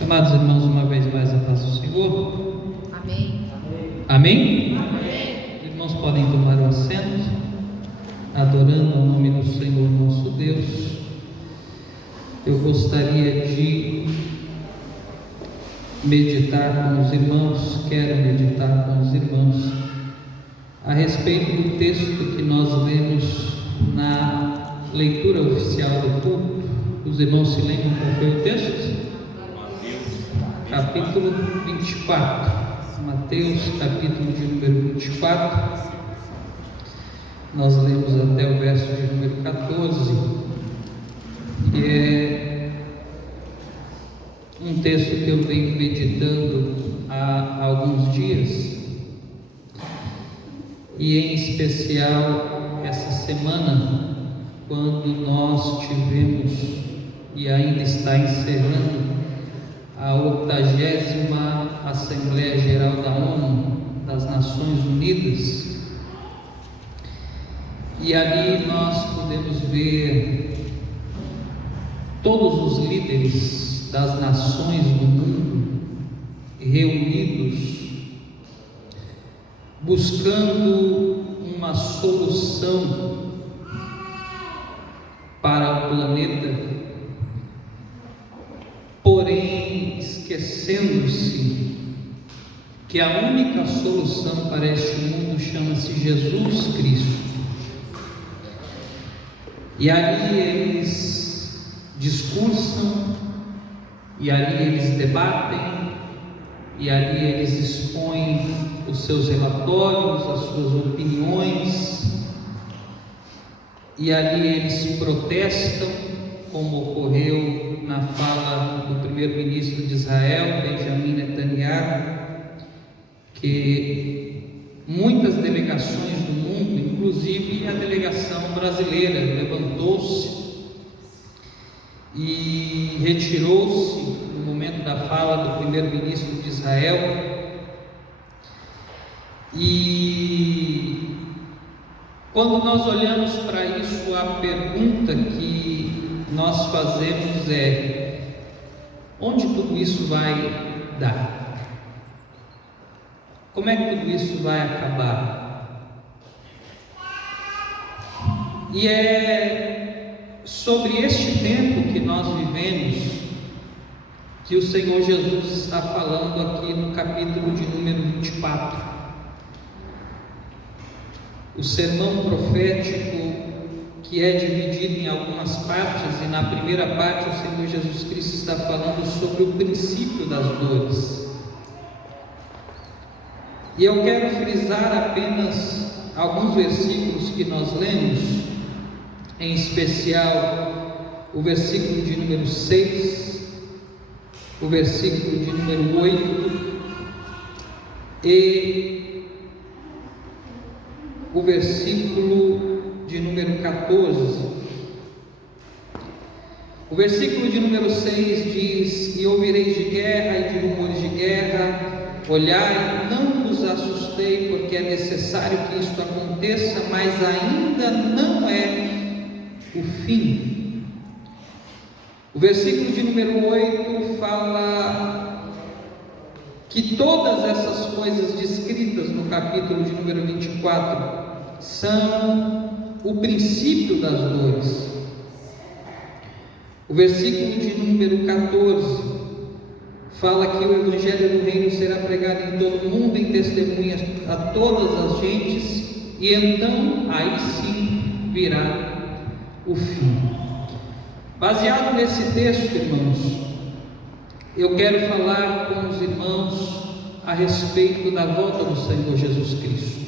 Amados irmãos, uma vez mais a paz do Senhor. Amém. Amém? Amém. Os irmãos podem tomar o assento, adorando ao nome do Senhor nosso Deus. Eu gostaria de meditar com os irmãos, quero meditar com os irmãos a respeito do texto que nós lemos na leitura oficial do culto. Os irmãos se lembram qual foi o texto? Capítulo 24, Mateus, capítulo de número 24, nós lemos até o verso de número 14, que é um texto que eu venho meditando há alguns dias, e em especial essa semana, quando nós tivemos, e ainda está encerrando, a 80ª Assembleia Geral da ONU, das Nações Unidas, e ali nós podemos ver todos os líderes das nações do mundo reunidos, buscando uma solução para o planeta, porém esquecendo-se que a única solução para este mundo chama-se Jesus Cristo. E ali eles discursam, e ali eles debatem, e ali eles expõem os seus relatórios, as suas opiniões, e ali eles protestam, como ocorreu na fala do primeiro-ministro de Israel, Benjamin Netanyahu, que muitas delegações do mundo, inclusive a delegação brasileira, levantou-se e retirou-se no momento da fala do primeiro-ministro de Israel. E quando nós olhamos para isso, a pergunta que nós fazemos é: onde tudo isso vai dar? Como é que tudo isso vai acabar? E é sobre este tempo que nós vivemos que o Senhor Jesus está falando aqui no capítulo de número 24. O sermão profético, que é dividido em algumas partes, e na primeira parte o Senhor Jesus Cristo está falando sobre o princípio das dores. E eu quero frisar apenas alguns versículos que nós lemos, em especial o versículo de número 6, o versículo de número 8 e o versículo de número 14. O versículo de número 6 diz: E ouvireis de guerra e de rumores de guerra, olhai, não vos assustei, porque é necessário que isto aconteça, mas ainda não é o fim. O versículo de número 8 fala que todas essas coisas descritas no capítulo de número 24 são o princípio das dores. O versículo de número 14 fala que o Evangelho do Reino será pregado em todo o mundo em testemunhas a todas as gentes, e então aí sim virá o fim. Baseado nesse texto, irmãos, eu quero falar com os irmãos a respeito da volta do Senhor Jesus Cristo.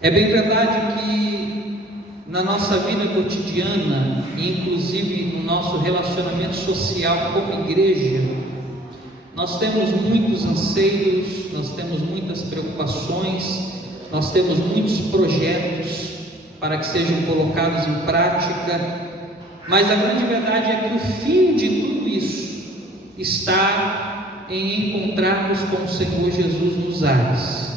É bem verdade que na nossa vida cotidiana, inclusive no nosso relacionamento social como igreja, nós temos muitos anseios, nós temos muitas preocupações, nós temos muitos projetos para que sejam colocados em prática, mas a grande verdade é que o fim de tudo isso está em encontrarmos com o Senhor Jesus nos ares.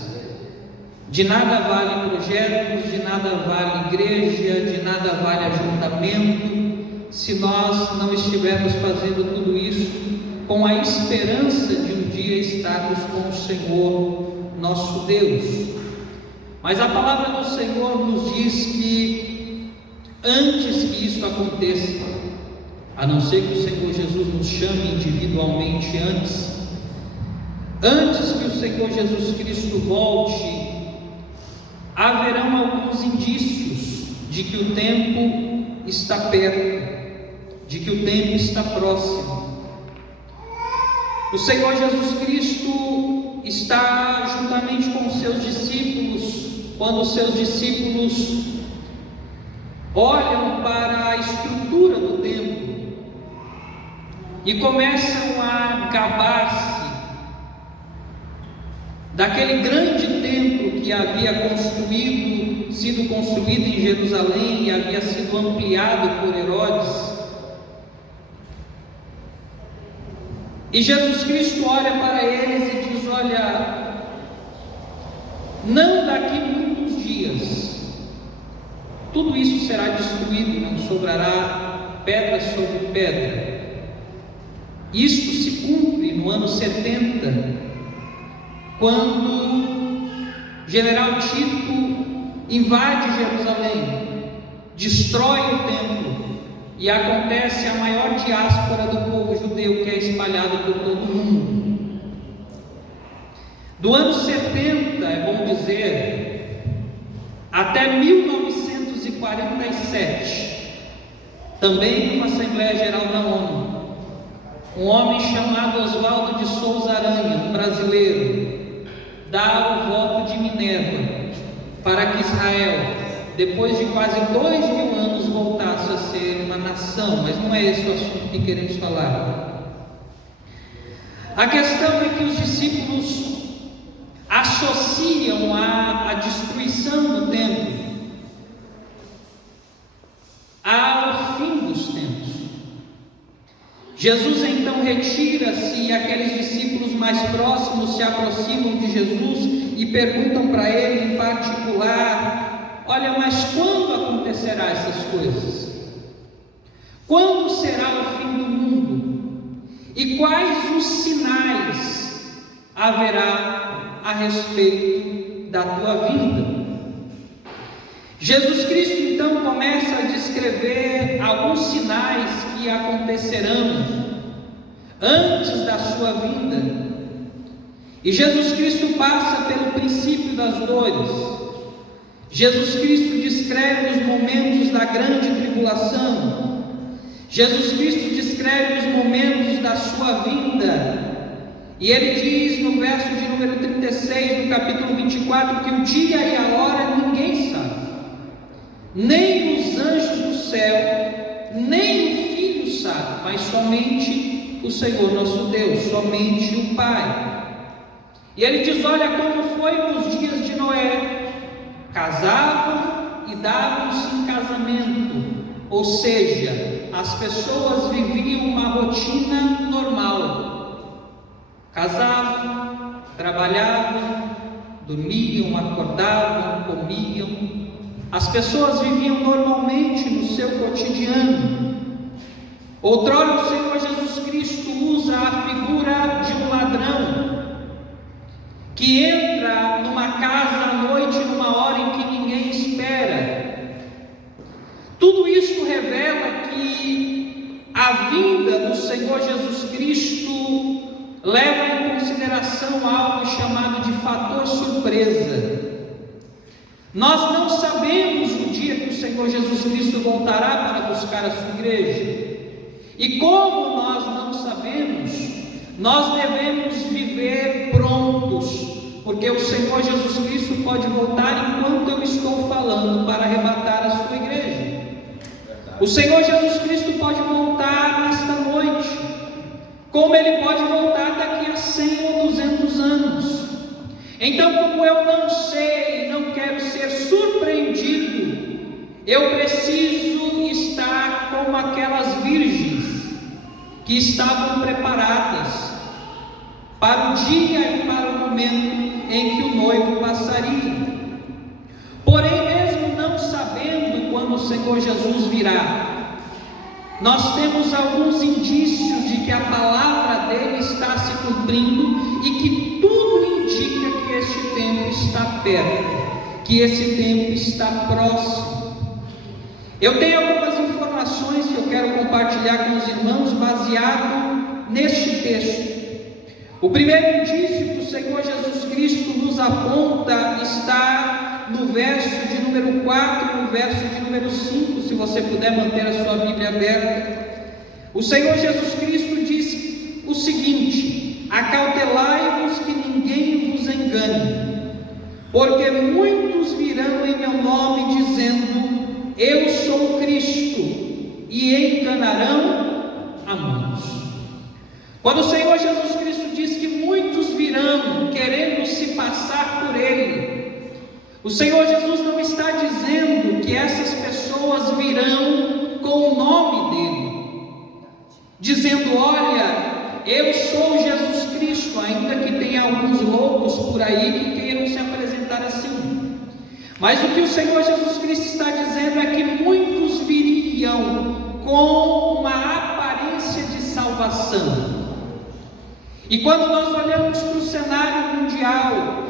De nada vale projetos, de nada vale igreja, de nada vale ajuntamento, se nós não estivermos fazendo tudo isso com a esperança de um dia estarmos com o Senhor nosso Deus. Mas a palavra do Senhor nos diz que antes que isso aconteça, a não ser que o Senhor Jesus nos chame individualmente antes que o Senhor Jesus Cristo volte, haverão alguns indícios de que o tempo está perto, de que o tempo está próximo. O Senhor Jesus Cristo está juntamente com os seus discípulos, quando os seus discípulos olham para a estrutura do templo e começam a gabar-se daquele grande templo que havia sido construído em Jerusalém e havia sido ampliado por Herodes. E Jesus Cristo olha para eles e diz: olha, não daqui muitos dias tudo isso será destruído, não sobrará pedra sobre pedra. Isto se cumpre no ano 70, quando General Tito invade Jerusalém, destrói o templo e acontece a maior diáspora do povo judeu, que é espalhado por todo o mundo. Do ano 70, é bom dizer, até 1947, também numa Assembleia Geral da ONU, um homem chamado Oswaldo de Souza Aranha, um brasileiro, dá o voto de Minerva para que Israel, depois de quase 2000 anos, voltasse a ser uma nação. Mas não é esse o assunto que queremos falar. A questão é que os discípulos associam a destruição do templo ao fim dos tempos. Jesus então retira-se e aqueles discípulos mais próximos se aproximam de Jesus e perguntam para ele em particular: olha, mas quando acontecerá essas coisas? Quando será o fim do mundo? E quais os sinais haverá a respeito da tua vinda? Jesus Cristo então começa a descrever alguns sinais que acontecerão antes da sua vinda. E Jesus Cristo passa pelo princípio das dores. Jesus Cristo descreve os momentos da grande tribulação. Jesus Cristo descreve os momentos da sua vinda. E ele diz no verso de número 36 do capítulo 24 que o dia e a hora ninguém sabe, nem os anjos do céu, nem o Filho sabe, mas somente o Senhor nosso Deus, somente o Pai. E ele diz: olha, como foi nos dias de Noé, casavam e davam-se em casamento, ou seja, as pessoas viviam uma rotina normal, casavam, trabalhavam, dormiam, acordavam, comiam. As pessoas viviam normalmente no seu cotidiano. Outrora o Senhor Jesus Cristo usa a figura de um ladrão que entra numa casa à noite, numa hora em que ninguém espera. Tudo isso revela que a vinda do Senhor Jesus Cristo leva em consideração algo chamado de fator surpresa. Nós não sabemos o dia que o Senhor Jesus Cristo voltará para buscar a sua igreja. E como nós não sabemos, nós devemos viver prontos, porque o Senhor Jesus Cristo pode voltar enquanto eu estou falando para arrebatar a sua igreja. O Senhor Jesus Cristo pode voltar nesta noite, como Ele pode voltar daqui a 100 ou 200 anos. Então, como eu não sei, não quero ser surpreendido, eu preciso estar como aquelas virgens que estavam preparadas para o dia e para o momento em que o noivo passaria. Porém, mesmo não sabendo quando o Senhor Jesus virá, nós temos alguns indícios de que a palavra dele está se cumprindo e que tudo indica que este tempo está perto, que esse tempo está próximo. Eu tenho algumas informações que eu quero compartilhar com os irmãos baseado neste texto. O primeiro indício que o Senhor Jesus Cristo nos aponta está no verso de número 4, no verso de número 5, se você puder manter a sua Bíblia aberta. O Senhor Jesus Cristo diz o seguinte: acautelai-vos que ninguém vos engane, porque muitos virão em meu nome dizendo, eu sou Cristo, e enganarão a muitos. Quando o Senhor Jesus Cristo diz que muitos virão querendo se passar por Ele, o Senhor Jesus não está dizendo que essas pessoas virão com o nome dEle, dizendo, olha, eu sou Jesus Cristo, ainda que tenha alguns loucos por aí que queiram se apresentar assim. Mas o que o Senhor Jesus Cristo está dizendo é que muitos viriam com uma aparência de salvação. E quando nós olhamos para o cenário mundial,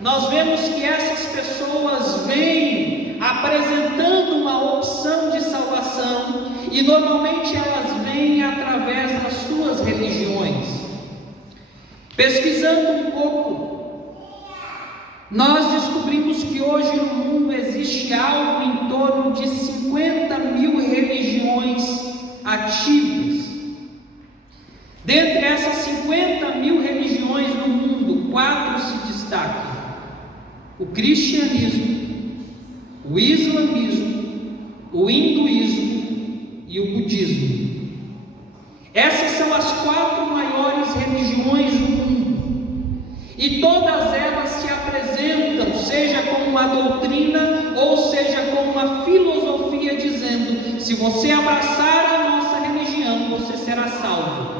nós vemos que essas pessoas vêm apresentando uma opção de salvação, e normalmente elas vêm através das suas religiões. Pesquisando um pouco, nós descobrimos que hoje no mundo existe algo em torno de 50 mil religiões ativas. Dentre essas 50 mil religiões no mundo, 4 se destacam: o cristianismo, o islamismo, o hinduísmo e o budismo. Essas são as 4 maiores religiões do mundo, e todas elas se apresentam, seja como uma doutrina ou seja como uma filosofia, dizendo: se você abraçar a nossa religião, você será salvo.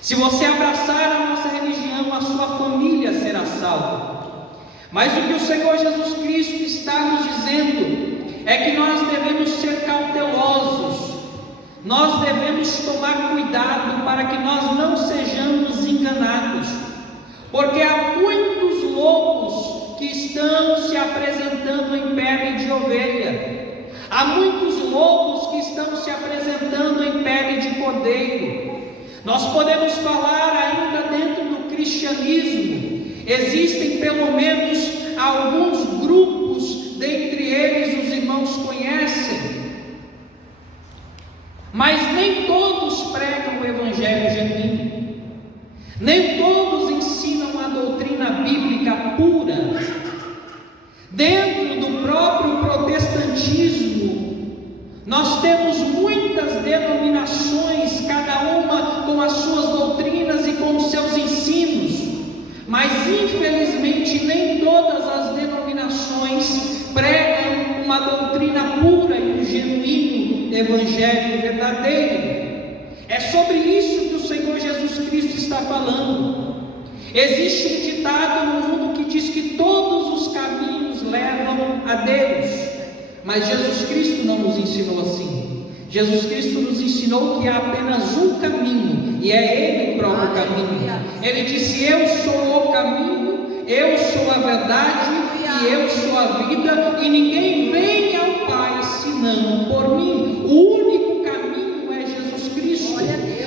Se você abraçar a nossa religião, a sua família será salva. Mas o que o Senhor Jesus Cristo está nos dizendo é que nós devemos ser cautelosos, nós devemos tomar cuidado para que nós não sejamos enganados, porque há muitos lobos que estão se apresentando em pele de ovelha, há muitos lobos que estão se apresentando em pele de cordeiro. Nós podemos falar ainda dentro do cristianismo, existem pelo menos alguns grupos, dentre eles os irmãos conhecem, mas nem todos pregam o evangelho genuíno, nem todos ensinam a doutrina bíblica pura. Dentro do próprio protestantismo, nós temos muitas denominações, cada uma com as suas doutrinas e com os seus ensinos, mas infelizmente nem todas as denominações pregam uma doutrina pura e um genuíno evangelho verdadeiro. É sobre isso que o Senhor Jesus Cristo está falando. Existe um ditado no mundo que diz que todos os caminhos levam a Deus, mas Jesus Cristo não nos ensinou assim. Jesus Cristo nos ensinou que há apenas um caminho, e é Ele o próprio caminho. Ele disse: eu sou o caminho, eu sou a verdade e eu sou a vida, e ninguém vem ao Pai senão por mim. O único caminho é Jesus Cristo.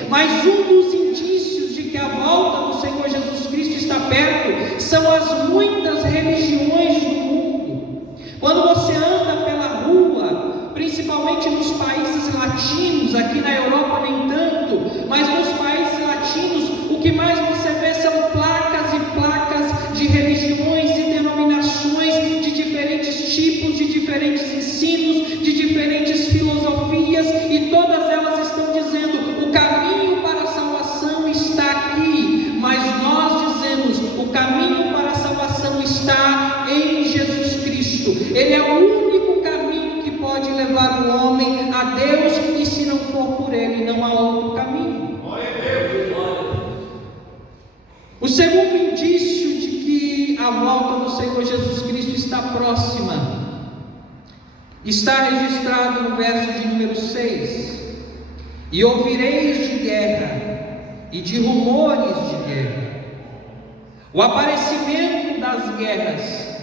Mas um dos indícios de que a volta do Senhor Jesus Cristo está perto são as muitas religiões do mundo. Quando você anda pela rua, principalmente nos países latinos, aqui na Europa nem tanto, mas nos países latinos, o que mais você vê são placas e placas de religiões e denominações de diferentes tipos, de diferentes ensinos, de diferentes filosofias, e todas elas estão dizendo: o caminho para a salvação está aqui, mas nós dizemos: o caminho para a salvação está em Jesus Cristo. Ele é o único caminho que pode levar o homem a Deus, e se não for por Ele, não há outro caminho. O segundo indício de que a volta do Senhor Jesus Cristo está próxima está registrado no verso de número 6. e ouvireis de guerra e de rumores de guerra. O aparecimento das guerras,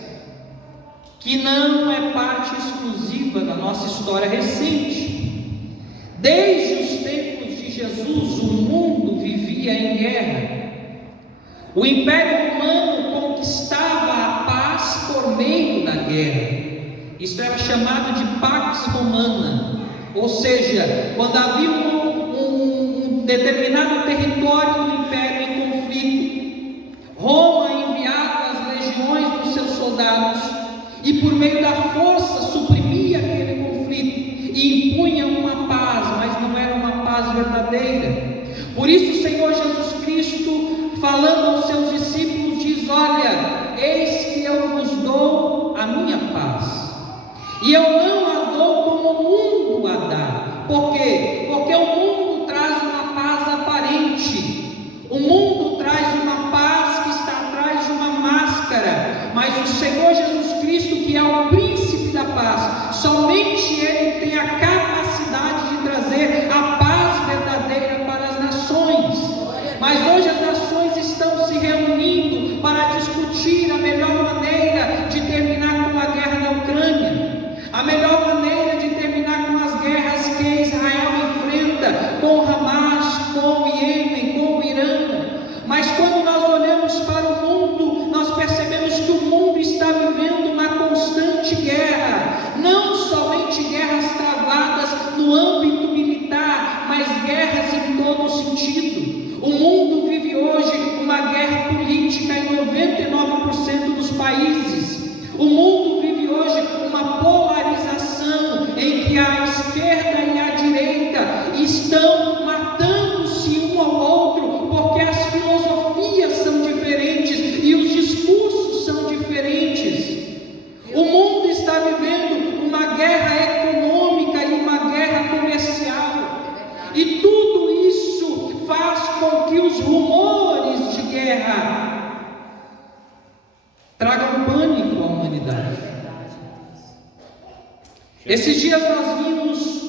que não é parte exclusiva da nossa história recente. Desde os tempos de Jesus, o mundo vivia em guerra. O Império Romano conquistava a paz por meio da guerra. Isso era chamado de Pax Romana, ou seja, quando havia um determinado território do Império em conflito, Roma enviava as legiões dos seus soldados e por meio da força suprimia aquele conflito e impunha uma paz, mas não era uma paz verdadeira. Por isso o Senhor Jesus Cristo, falando aos seus discípulos, diz: olha, eis que eu vos dou a minha paz, e eu não a dou como o mundo a dá. Por quê? Porque o mundo traz uma paz aparente, o mundo traz uma paz que está atrás de uma máscara, mas o Senhor Jesus Cristo, que é o príncipe da paz, somente Ele tem a capacidade de trazer a paz verdadeira para as nações. Mas hoje as nações estão se reunindo para discutir a melhor maneira de terminar com a guerra na Ucrânia, a melhor maneira de terminar com as guerras que Israel enfrenta, com o Hamas, com o Iêmen, com o Irã. Mas quando nós olhamos para o mundo, nós percebemos que o mundo está vivendo uma constante guerra, não somente guerras travadas no âmbito militar, mas guerras em todo sentido. O mundo vive hoje uma guerra política em 99% dos países. O mundo vive hoje uma polarização em que a esquerda e a direita estão matando-se um ao outro, porque as filosofias são diferentes e os discursos são diferentes. O mundo está vivendo uma guerra econômica e uma guerra comercial, e tudo isso faz com que os rumores de guerra tragam pânico à humanidade. Esses dias nós vimos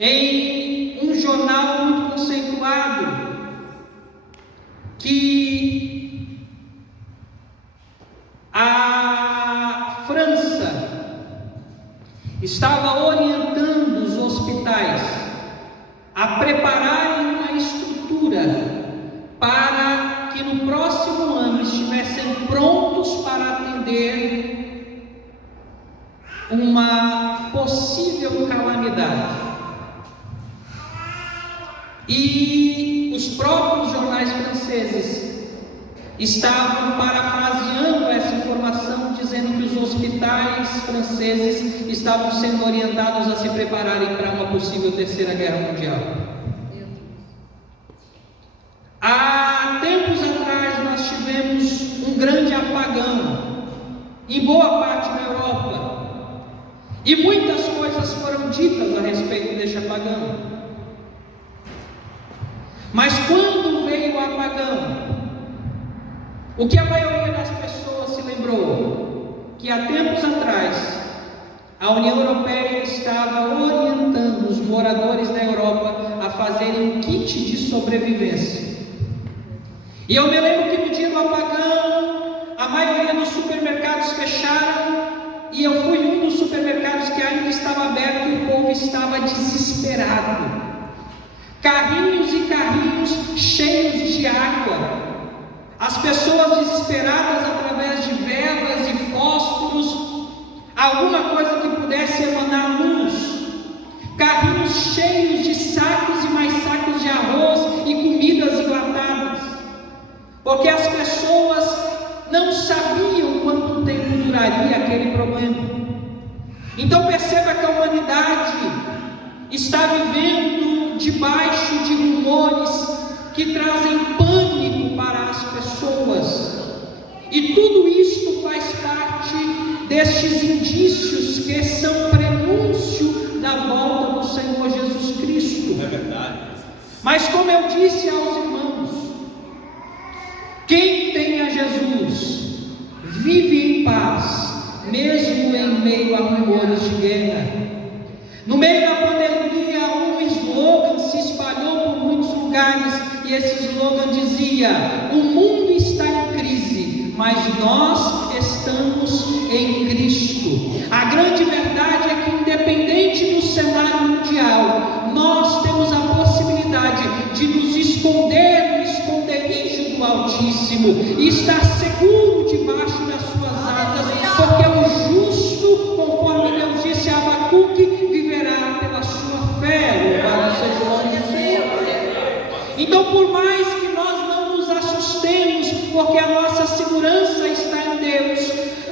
em um jornal muito conceituado que a França estava orientando os hospitais a prepararem uma estrutura para que no próximo ano estivessem prontos para atender uma possível calamidade. E os próprios jornais franceses estavam parafraseando essa informação, dizendo que os hospitais franceses estavam sendo orientados a se prepararem para uma possível terceira guerra mundial. Há tempos atrás nós tivemos um grande apagão em boa parte da Europa, e muitas coisas foram ditas a respeito deste apagão. Mas quando veio o apagão, o que a maioria das pessoas se lembrou? Que há tempos atrás a União Europeia estava orientando os moradores da Europa a fazerem um kit de sobrevivência. E eu me lembro que no dia do apagão, a maioria dos supermercados fecharam, e eu fui em um dos supermercados que ainda estava aberto e o povo estava desesperado. Carrinhos e carrinhos cheios de água. As pessoas desesperadas através de velas e fósforos, alguma coisa que pudesse emanar luz. Carrinhos cheios de sacos e mais sacos de arroz e comidas enlatadas, porque as pessoas não sabiam quanto tempo duraria aquele problema. Então perceba que a humanidade está vivendo debaixo de rumores que trazem pânico para as pessoas, e tudo isto faz parte destes indícios que são prenúncio da volta do Senhor Jesus Cristo. É verdade. Mas como eu disse aos irmãos, quem tem a Jesus vive em paz, mesmo em meio a rumores de guerra. No meio da pandemia, um slogan lugares, e esse slogan dizia: o mundo está em crise, mas nós estamos em Cristo. A grande verdade é que, independente do cenário mundial, nós temos a possibilidade de nos esconder no esconderijo do Altíssimo e estar seguro debaixo das suas asas, porque o justo, conforme Deus disse a Abacuque, viverá pela sua fé. Louvado seja o nome do Senhor. Então, por mais que nós não nos assustemos, porque a nossa segurança está em Deus,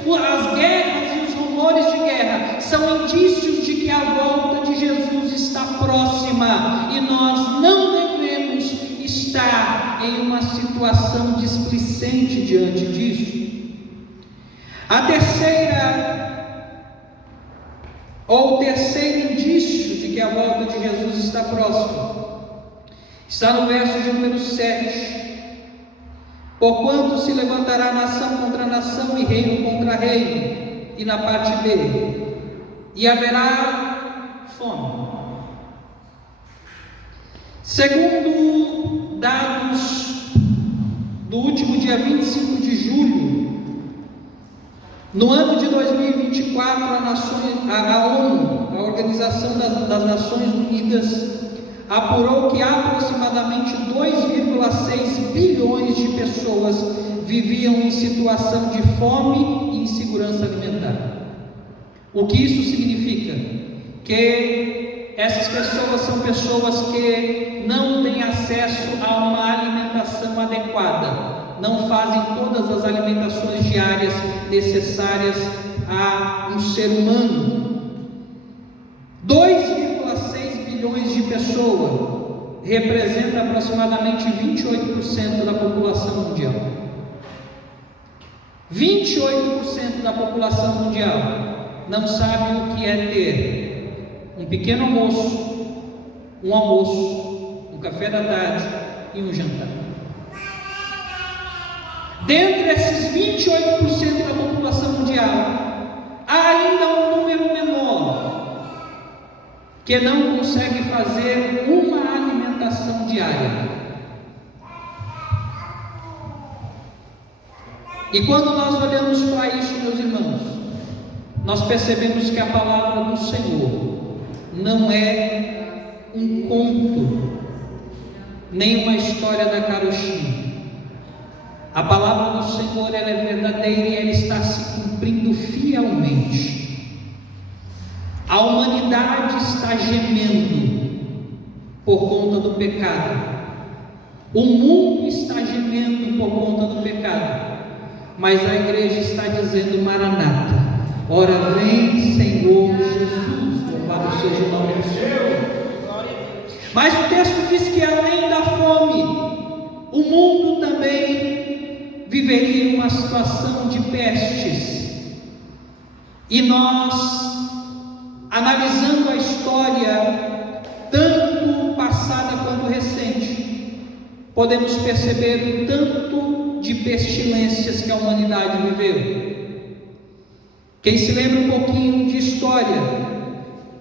as guerras e os rumores de guerra são indícios de que a volta de Jesus está próxima, e nós não devemos estar em uma situação displicente diante disso. A o terceiro indício de que a volta de Jesus está próxima está no verso de número 7. Porquanto se levantará nação contra nação e reino contra reino, e na parte B, e haverá fome. Segundo dados do último dia 25 de julho, no ano de 2024, a ONU, a Organização das Nações Unidas, apurou que aproximadamente 2,6 bilhões de pessoas viviam em situação de fome e insegurança alimentar. O que isso significa? Que essas pessoas são pessoas que não têm acesso a uma alimentação adequada, não fazem todas as alimentações diárias necessárias a um ser humano. 2,6 bilhões de pessoas representa aproximadamente 28% da população mundial. 28% da população mundial não sabe o que é ter um pequeno almoço, um café da tarde e um jantar. Dentre esses 28% da população mundial, há ainda um número menor que não consegue fazer uma alimentação diária. E quando nós olhamos para isso, meus irmãos, nós percebemos que a palavra do Senhor não é um conto, nem uma história da carochinha. A palavra do Senhor, ela é verdadeira e ela está se cumprindo fielmente. A humanidade está gemendo por conta do pecado. O mundo está gemendo por conta do pecado. Mas a igreja está dizendo: Maranata, ora vem, Senhor Jesus. Louvado seja o nome do Senhor. Mas o texto diz que além da fome, o mundo também viveria uma situação de pestes. E nós, analisando a história, tanto passada quanto recente, podemos perceber o tanto de pestilências que a humanidade viveu. Quem se lembra um pouquinho de história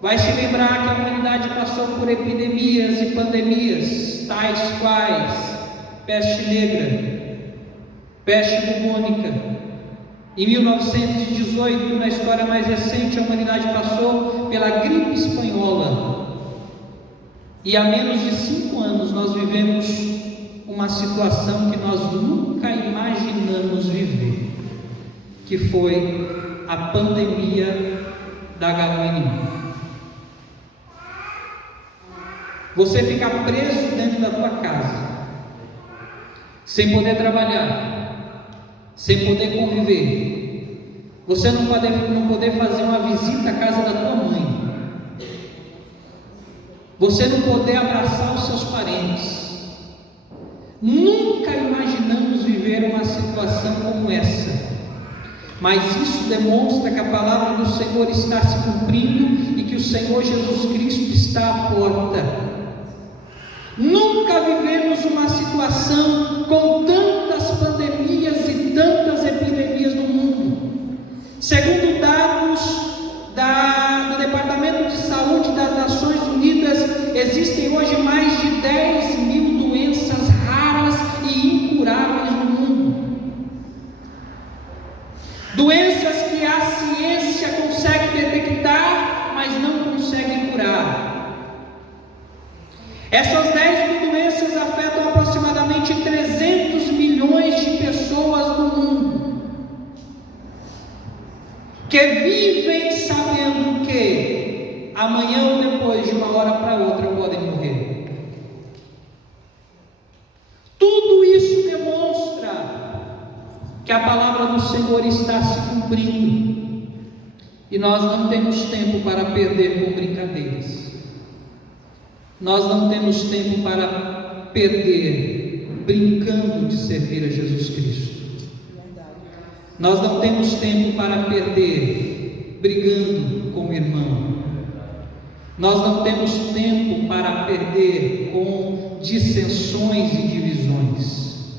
vai se lembrar que a humanidade passou por epidemias e pandemias, tais quais peste negra, peste bubônica. Em 1918, na história mais recente, a humanidade passou pela gripe espanhola. E há menos de 5 anos nós vivemos uma situação que nós nunca imaginamos viver, que foi a pandemia da H1N1. Você ficar preso dentro da tua casa, sem poder trabalhar, sem poder conviver, você não poder fazer uma visita à casa da tua mãe, você não poder abraçar os seus parentes. Nunca imaginamos viver uma situação como essa, mas isso demonstra que a palavra do Senhor está se cumprindo e que o Senhor Jesus Cristo está à porta. Nunca vivemos uma situação com tantas pandemias e tantas epidemias no mundo. Segundo dados do Departamento de Saúde das Nações Unidas, existem hoje mais de 10 mil doenças Essas 10 mil doenças afetam aproximadamente 300 milhões de pessoas no mundo, que vivem sabendo que amanhã ou depois, de uma hora para outra, podem morrer. Tudo isso demonstra que a palavra do Senhor está se cumprindo, e nós não temos tempo para perder com brincadeiras. Nós não temos tempo para perder brincando de servir a Jesus Cristo. Nós não temos tempo para perder brigando com o irmão. Nós não temos tempo para perder com dissensões e divisões.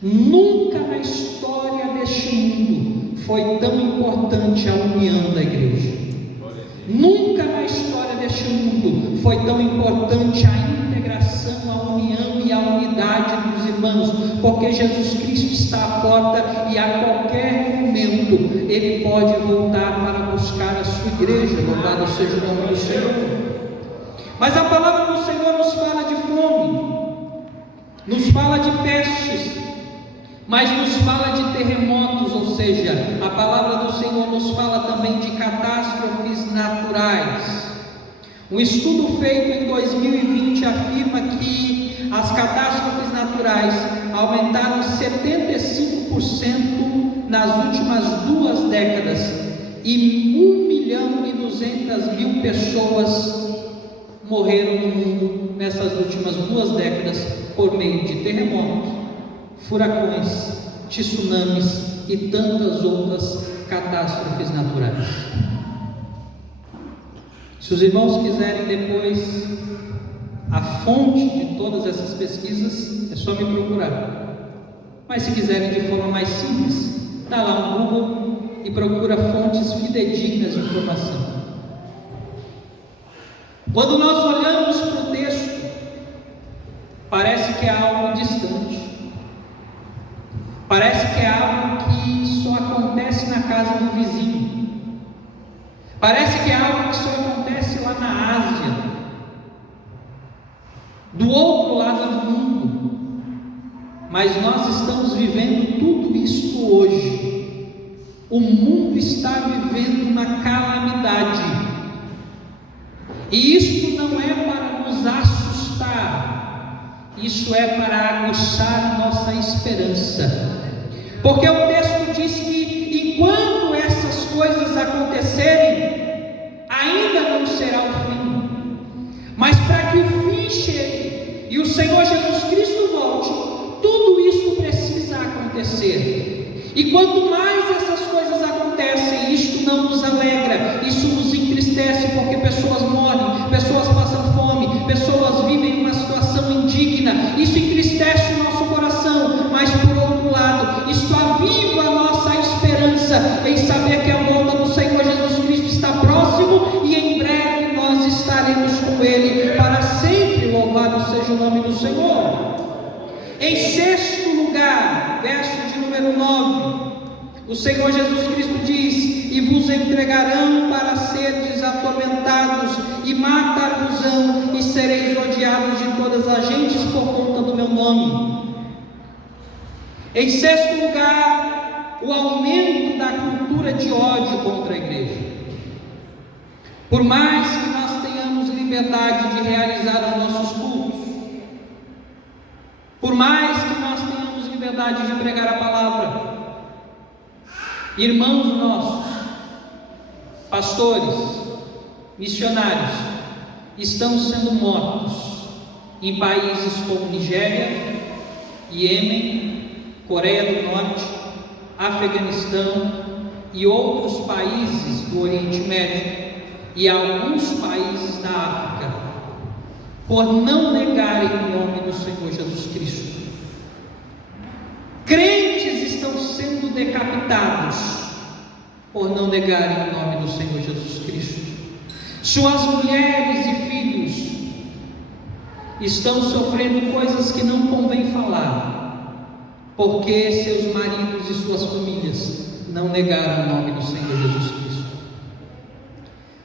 Nunca na história deste mundo foi tão importante a união da igreja. Nunca na história deste mundo foi tão importante a integração, a união e a unidade dos irmãos, porque Jesus Cristo está à porta e a qualquer momento Ele pode voltar para buscar a sua igreja. Louvado seja o nome do Senhor. Mas a palavra do Senhor nos fala de fome, nos fala de pestes, mas nos fala de terremotos, ou seja, a palavra do Senhor nos fala também de catástrofes naturais. Um estudo feito em 2020 afirma que as catástrofes naturais aumentaram 75% nas últimas 2 décadas, e 1.200.000 pessoas morreram no mundo nessas últimas 2 décadas por meio de terremotos, furacões, tsunamis e tantas outras catástrofes naturais. Se os irmãos quiserem depois a fonte de todas essas pesquisas, é só me procurar. Mas se quiserem de forma mais simples, dá lá no Google e procura fontes fidedignas de informação. Quando nós olhamos para o texto, parece que é algo distante. Parece que é algo que só acontece na casa do vizinho. Parece que é algo que só acontece lá na Ásia, do outro lado do mundo. Mas nós estamos vivendo tudo isso hoje. O mundo está vivendo uma calamidade. E isso não é para nos assustar, isso é para aguçar a nossa esperança. Porque o texto diz que enquanto essas coisas acontecerem, ainda não será o fim. Mas para que o fim chegue e o Senhor Jesus Cristo volte, tudo isso precisa acontecer. E quanto mais essas coisas acontecem, isto não nos alegra, isso nos entristece, porque pessoas morrem, pessoas passam fome, pessoas vivem uma situação indigna. Isso entristece o nosso coração, mas por outro lado, isto aviva a nossa esperança em saber que a volta do Senhor Jesus Cristo está próximo e em breve nós estaremos com Ele para sempre. Louvado seja o nome do Senhor. Em sexto lugar, verso de número 9, o Senhor Jesus Cristo diz: e vos entregarão para serdes atormentados, e matar-vos-ão, e sereis odiados de todas as gentes por conta do meu nome. Em sexto lugar, o aumento da cultura de ódio contra a igreja. Por mais que nós tenhamos liberdade de realizar os nossos cultos, por mais que nós tenhamos liberdade de pregar a palavra, irmãos nossos, pastores, missionários, estão sendo mortos em países como Nigéria, Iêmen, Coreia do Norte, Afeganistão e outros países do Oriente Médio e alguns países da África, por não negarem o nome do Senhor Jesus Cristo. Crentes estão sendo decapitados por não negarem o nome do Senhor Jesus Cristo. Suas mulheres e filhos estão sofrendo coisas que não convém falar, porque seus maridos e suas famílias não negaram o nome do Senhor Jesus Cristo.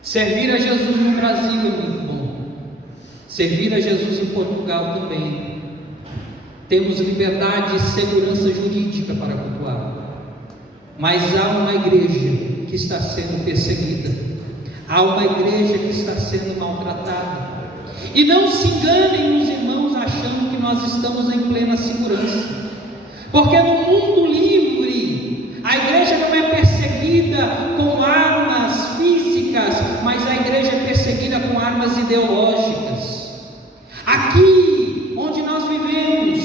Servir a Jesus no Brasil é muito bom. Servir a Jesus em Portugal também. Temos liberdade e segurança jurídica para cultuar. Mas há uma igreja que está sendo perseguida. Há uma igreja que está sendo maltratada. E não se enganem os irmãos achando que nós estamos em plena segurança. Porque no mundo livre, a igreja não é perseguida com armas físicas, mas a igreja é perseguida com armas ideológicas. Aqui onde nós vivemos,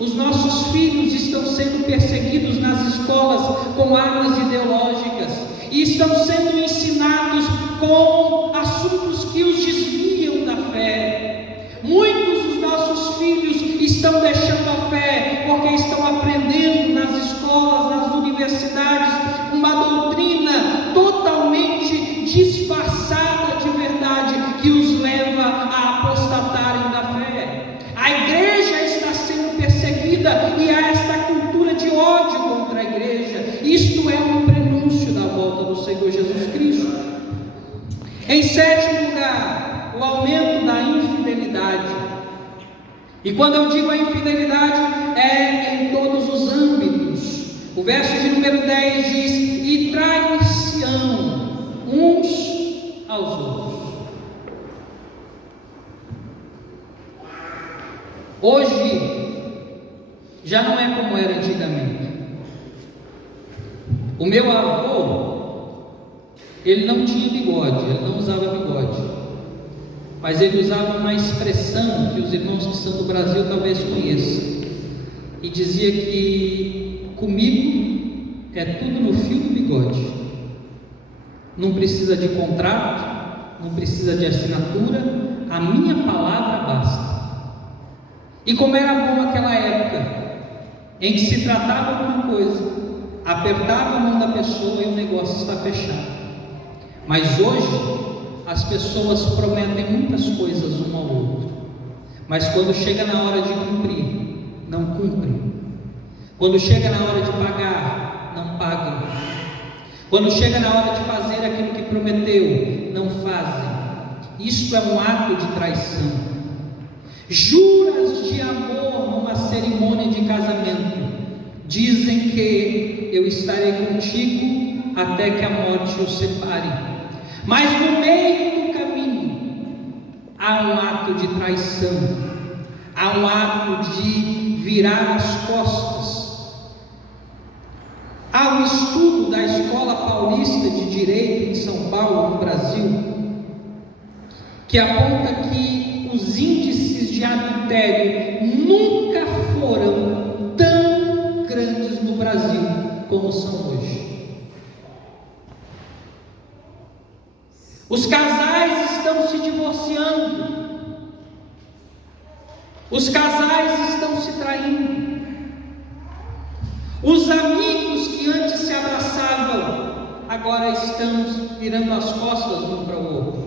os nossos filhos estão sendo perseguidos nas escolas com armas ideológicas e estão sendo ensinados com assuntos que os desviam da fé. Muitos dos nossos filhos estão deixando a fé porque estão aprendendo nas escolas, nas universidades, uma doutrina totalmente disfarçada de verdade que os leva a apostatarem da fé. A igreja está sendo perseguida e há esta cultura de ódio contra a igreja. Isto é um prenúncio da volta do Senhor Jesus Cristo. Em sétimo lugar, o aumento da infidelidade. E quando eu digo a infidelidade, é em todos os âmbitos. O verso de número 10 diz: e trair-se-ão uns aos outros. Hoje já não é como era antigamente. O meu avô, ele não tinha bigode, ele não usava bigode, mas ele usava uma expressão que os irmãos que são do Brasil talvez conheçam, e dizia que comigo é tudo no fio do bigode, não precisa de contrato, não precisa de assinatura, a minha palavra basta. E como era bom aquela época, em que se tratava alguma coisa, apertava a mão da pessoa e o negócio está fechado. Mas hoje, as pessoas prometem muitas coisas um ao outro, mas quando chega na hora de cumprir, não cumprem. Quando chega na hora de pagar, não pagam. Quando chega na hora de fazer aquilo que prometeu, não fazem. Isto é um ato de traição. Juras de amor numa cerimônia de casamento dizem que eu estarei contigo até que a morte os separe, mas no meio do caminho há um ato de traição, há um ato de virar as costas. Há um estudo da Escola Paulista de Direito em São Paulo, no Brasil, que aponta que os índices de adultério nunca foram tão grandes no Brasil como são hoje. Os casais estão se divorciando, os casais estão se traindo, os amigos que antes se abraçavam agora estão virando as costas um para o outro.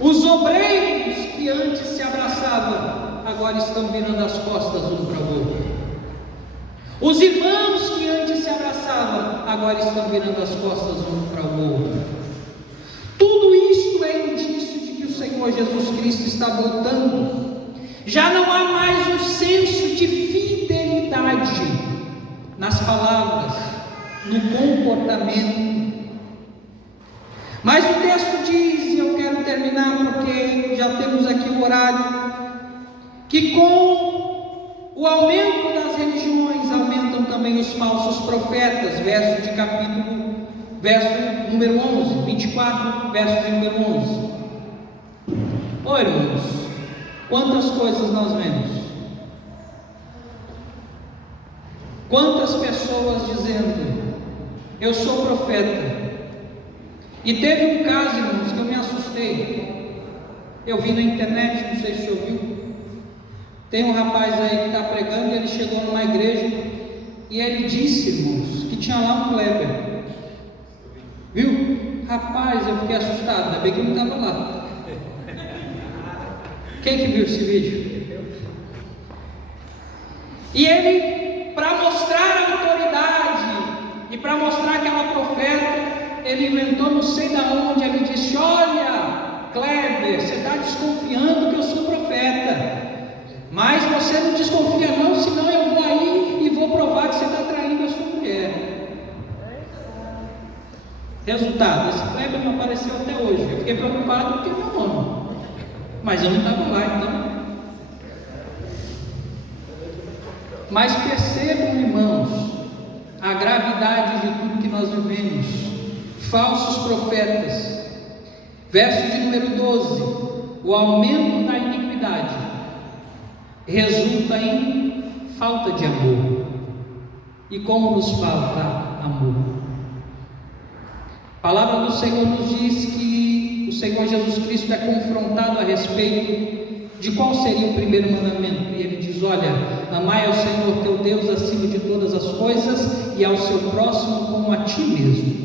Os obreiros que antes se abraçavam, agora estão virando as costas um para o outro. Os irmãos que antes se abraçavam, agora estão virando as costas um para o outro. Tudo isto é indício de que o Senhor Jesus Cristo está voltando. Já não há mais um senso de fidelidade nas palavras, no comportamento. Mas o texto diz, e eu quero terminar porque já temos aqui o horário, que com o aumento das religiões aumentam também os falsos profetas. Verso número 11, 24, verso de número 11. Ô irmãos, quantas coisas nós vemos? Quantas pessoas dizendo, eu sou profeta. E teve um caso, irmãos, que eu me assustei. Eu vi na internet, não sei se você ouviu. Tem um rapaz aí que está pregando e ele chegou numa igreja e ele disse, irmãos, que tinha lá um Kleber. Viu? Rapaz, eu fiquei assustado, ainda bem que ele não estava lá. Quem que viu esse vídeo? E ele, para mostrar a autoridade e para mostrar que era profeta, ele inventou não sei da onde, ele disse, olha, Kleber, você está desconfiando que eu sou profeta. Mas você não desconfia não, senão eu vou aí e vou provar que você está traindo a sua mulher. Resultado, esse Kleber não apareceu até hoje. Eu fiquei preocupado porque é meu nome, mas eu não estava lá, então. Mas percebam, irmãos, a gravidade de tudo que nós vivemos. Falsos profetas. Verso de número 12: o aumento da iniquidade resulta em falta de amor. E como nos falta amor? A palavra do Senhor nos diz que o Senhor Jesus Cristo é confrontado a respeito de qual seria o primeiro mandamento, e ele diz: olha, amai ao Senhor teu Deus acima de todas as coisas e ao seu próximo como a ti mesmo.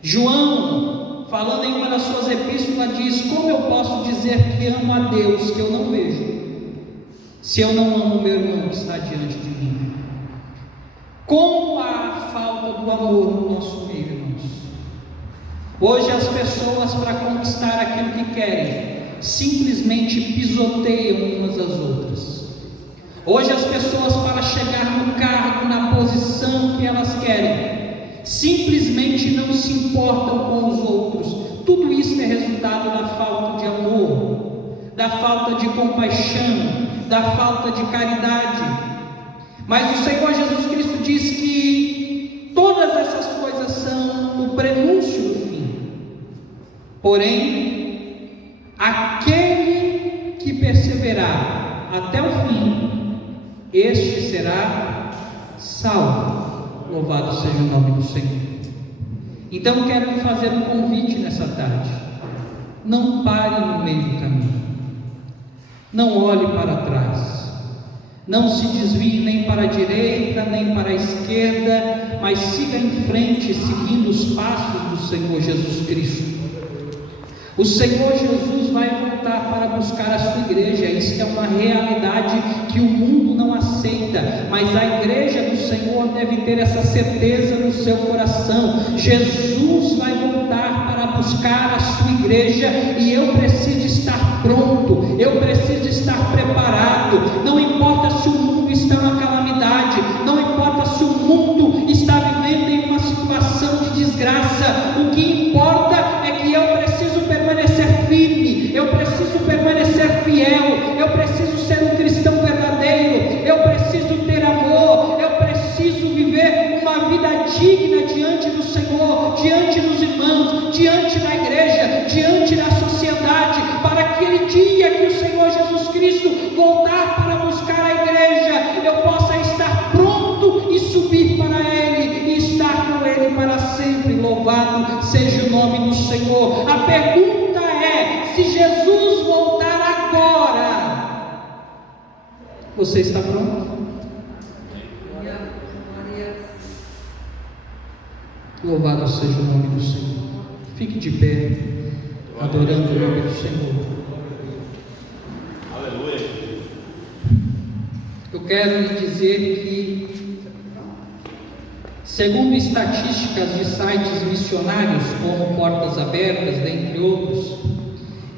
João, falando em uma das suas epístolas, diz: como eu posso dizer que amo a Deus que eu não vejo, se eu não amo o meu irmão que está diante de mim? Como há falta do amor no nosso meio, irmãos? Hoje as pessoas, para conquistar aquilo que querem, simplesmente pisoteiam umas às outras. Hoje as pessoas, para chegar no cargo, na posição que elas querem, simplesmente não se importam com os outros. Tudo isso é resultado da falta de amor, da falta de compaixão, da falta de caridade. Mas o Senhor Jesus Cristo diz que todas essas coisas são o prenúncio do fim. Porém, aquele que perseverar até o fim, este será salvo. Louvado seja o nome do Senhor. Então quero lhe fazer um convite nessa tarde: não pare no meio do caminho, não olhe para trás, não se desvie nem para a direita nem para a esquerda, mas siga em frente, seguindo os passos do Senhor Jesus Cristo. O Senhor Jesus vai voltar para buscar a sua igreja. Isso é uma realidade que o mundo não aceita, mas a igreja do Senhor deve ter essa certeza no seu coração. Jesus vai voltar para buscar a sua igreja, e eu preciso estar pronto, eu preciso estar preparado. Não importa se o mundo está na calamidade, não importa se o mundo está vivendo em uma situação de desgraça, o que importa é que eu preciso permanecer firme, eu preciso permanecer fiel, eu preciso ser um cristão verdadeiro, eu preciso ter amor, eu preciso viver uma vida digna diante do Senhor, diante dos irmãos, diante da igreja, diante da sociedade, para aquele dia que o Senhor Jesus Cristo voltar para buscar a igreja, eu possa estar pronto e subir para Ele e estar com Ele para sempre. Louvado seja o nome do Senhor. A pergunta é: se Jesus voltar agora, você está pronto? Louvado seja o nome do Senhor. Fique de pé, adorando o nome do Senhor. Aleluia. Eu quero lhe dizer que, segundo estatísticas de sites missionários como Portas Abertas, dentre outros,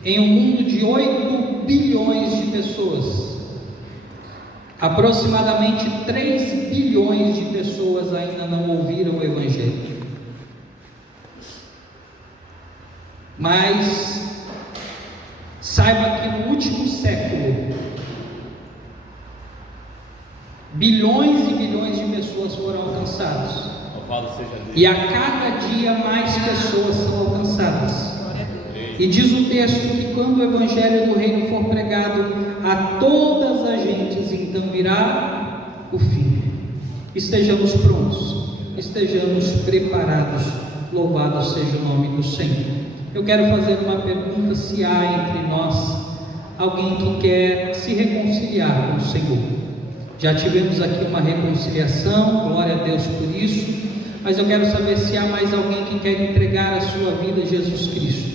em um mundo de 8 bilhões de pessoas, aproximadamente 3 bilhões de pessoas ainda não ouviram o Evangelho. Mas saiba que no último século, bilhões e bilhões de pessoas foram alcançadas, e a cada dia mais pessoas são alcançadas. E diz o texto que quando o Evangelho do Reino for pregado a todas as gentes, então virá o fim. Estejamos prontos, estejamos preparados. Louvado seja o nome do Senhor. Eu quero fazer uma pergunta: se há entre nós alguém que quer se reconciliar com o Senhor. Já tivemos aqui uma reconciliação, glória a Deus por isso, mas eu quero saber se há mais alguém que quer entregar a sua vida a Jesus Cristo.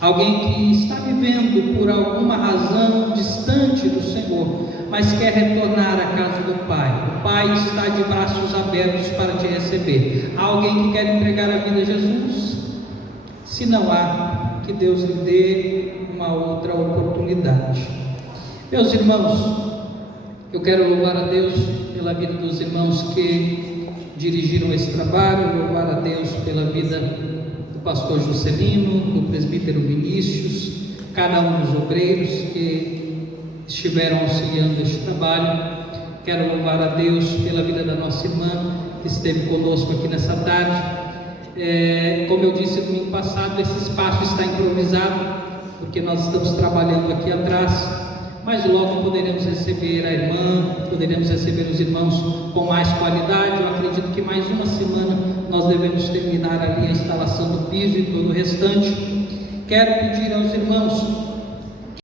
Alguém que está vivendo por alguma razão distante do Senhor, mas quer retornar à casa do Pai. O Pai está de braços abertos para te receber. Há alguém que quer entregar a vida a Jesus? Se não há, que Deus lhe dê uma outra oportunidade. Meus irmãos, eu quero louvar a Deus pela vida dos irmãos que dirigiram esse trabalho, louvar a Deus pela vida do pastor Juscelino, do presbítero Vinícius, cada um dos obreiros que estiveram auxiliando este trabalho. Quero louvar a Deus pela vida da nossa irmã que esteve conosco aqui nessa tarde. Como eu disse no domingo passado, esse espaço está improvisado, porque nós estamos trabalhando aqui atrás, mas logo poderemos receber a irmã, poderemos receber os irmãos com mais qualidade. Eu acredito que mais uma semana nós devemos terminar ali a instalação do piso e todo o restante. Quero pedir aos irmãos